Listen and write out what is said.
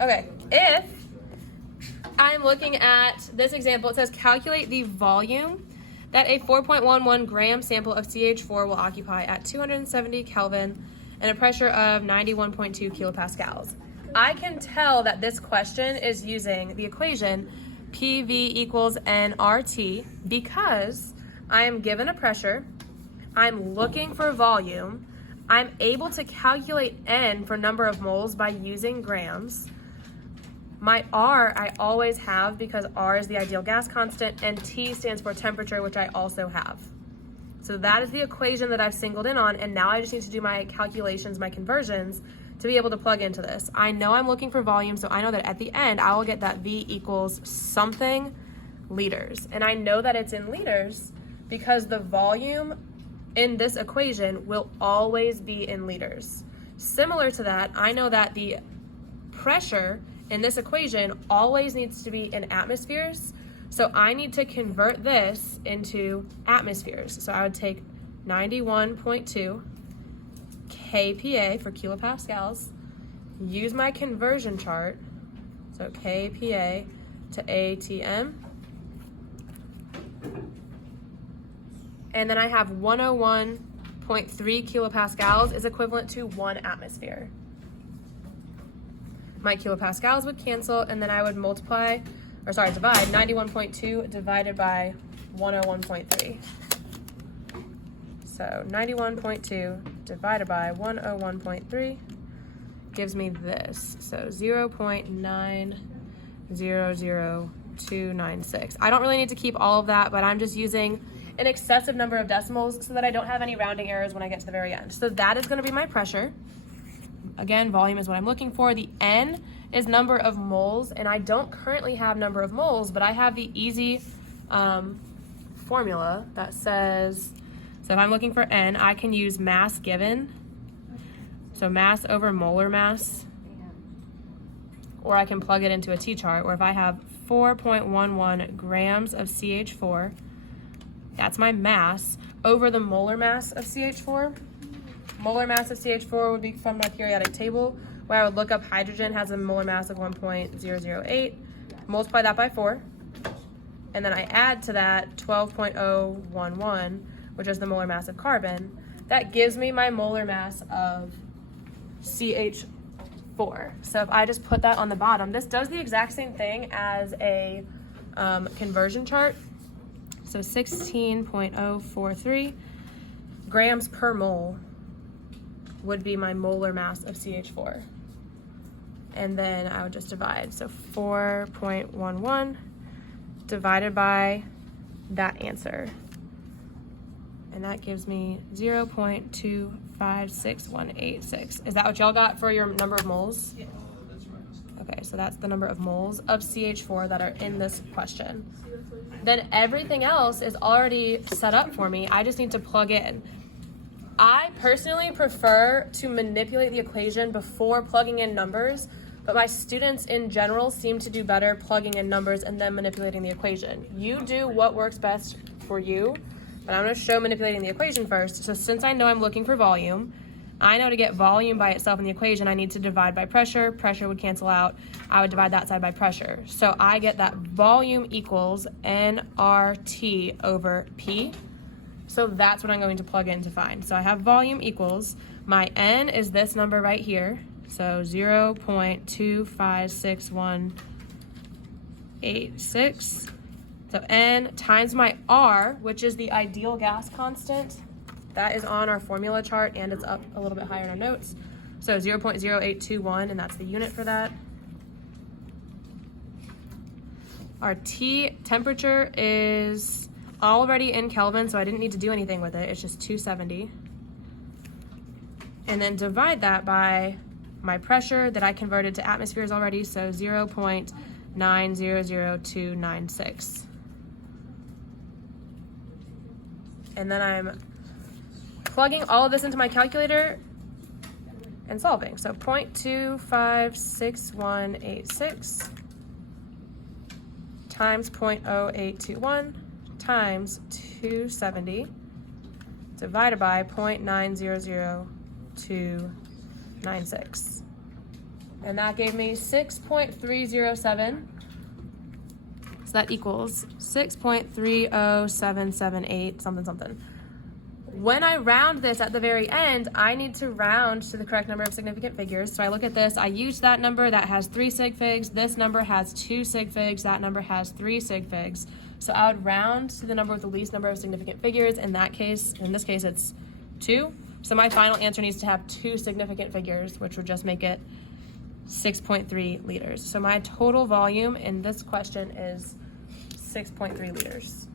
Okay, if I'm looking at this example, it says calculate the volume that a 4.11 gram sample of CH4 will occupy at 270 Kelvin and a pressure of 91.2 kilopascals. I can tell that this question is using the equation PV equals nRT because I am given a pressure, I'm looking for volume, I'm able to calculate N for number of moles by using grams. My R I always have because R is the ideal gas constant and T stands for temperature, which I also have. So that is the equation that I've singled in on, and now I just need to do my calculations, my conversions, to be able to plug into this. I know I'm looking for volume, so I know that at the end I will get that V equals something liters. And I know that it's in liters because the volume in this equation will always be in liters. Similar to that, I know that the pressure in this equation always needs to be in atmospheres. So I need to convert this into atmospheres. So I would take 91.2 kPa for kilopascals, use my conversion chart, so kPa to ATM, and then I have 101.3 kilopascals is equivalent to 1 atmosphere. My kilopascals would cancel, and then I would divide 91.2 divided by 101.3. So 91.2 divided by 101.3 gives me this. So 0.900296. I don't really need to keep all of that, but I'm just using an excessive number of decimals so that I don't have any rounding errors when I get to the very end. So that is going to be my pressure. Again, volume is what I'm looking for. The N is number of moles, and I don't currently have number of moles, but I have the easy formula that says, so if I'm looking for N, I can use mass given, so mass over molar mass, or I can plug it into a T-chart, where if I have 4.11 grams of CH4, that's my mass, over the molar mass of CH4. Molar mass of CH4 would be from my periodic table, where I would look up hydrogen has a molar mass of 1.008, multiply that by 4, and then I add to that 12.011, which is the molar mass of carbon. That gives me my molar mass of CH4. So if I just put that on the bottom, this does the exact same thing as a conversion chart. So 16.043 grams per mole would be my molar mass of CH4. And then I would just divide. So 4.11 divided by that answer. And that gives me 0.256186. Is that what y'all got for your number of moles? Yeah. That's right. Okay, so that's the number of moles of CH4 that are in this question. Then everything else is already set up for me. I just need to plug in. I personally prefer to manipulate the equation before plugging in numbers, but my students in general seem to do better plugging in numbers and then manipulating the equation. You do what works best for you, but I'm going to show manipulating the equation first. So since I know I'm looking for volume, I know to get volume by itself in the equation, I need to divide by pressure. Pressure would cancel out. I would divide that side by pressure. So I get that volume equals nRT over P. So that's what I'm going to plug in to find. So I have volume equals, my N is this number right here. So 0.256186. So N times my R, which is the ideal gas constant. That is on our formula chart, and it's up a little bit higher in our notes. So 0.0821, and that's the unit for that. Our T temperature is already in Kelvin, so I didn't need to do anything with it. It's just 270. And then divide that by my pressure that I converted to atmospheres already, so 0.900296. And then I'm plugging all of this into my calculator and solving. So 0.256186 times 0.0821 times 270 divided by 0.900296. and that gave me 6.307. So that equals 6.30778 something something. When I round this at the very end, I need to round to the correct number of significant figures. So I look at this, I use that number that has 3 sig figs, this number has 2 sig figs, that number has 3 sig figs. So I would round to the number with the least number of significant figures. In this case, it's 2. So my final answer needs to have 2 significant figures, which would just make it 6.3 liters. So my total volume in this question is 6.3 liters.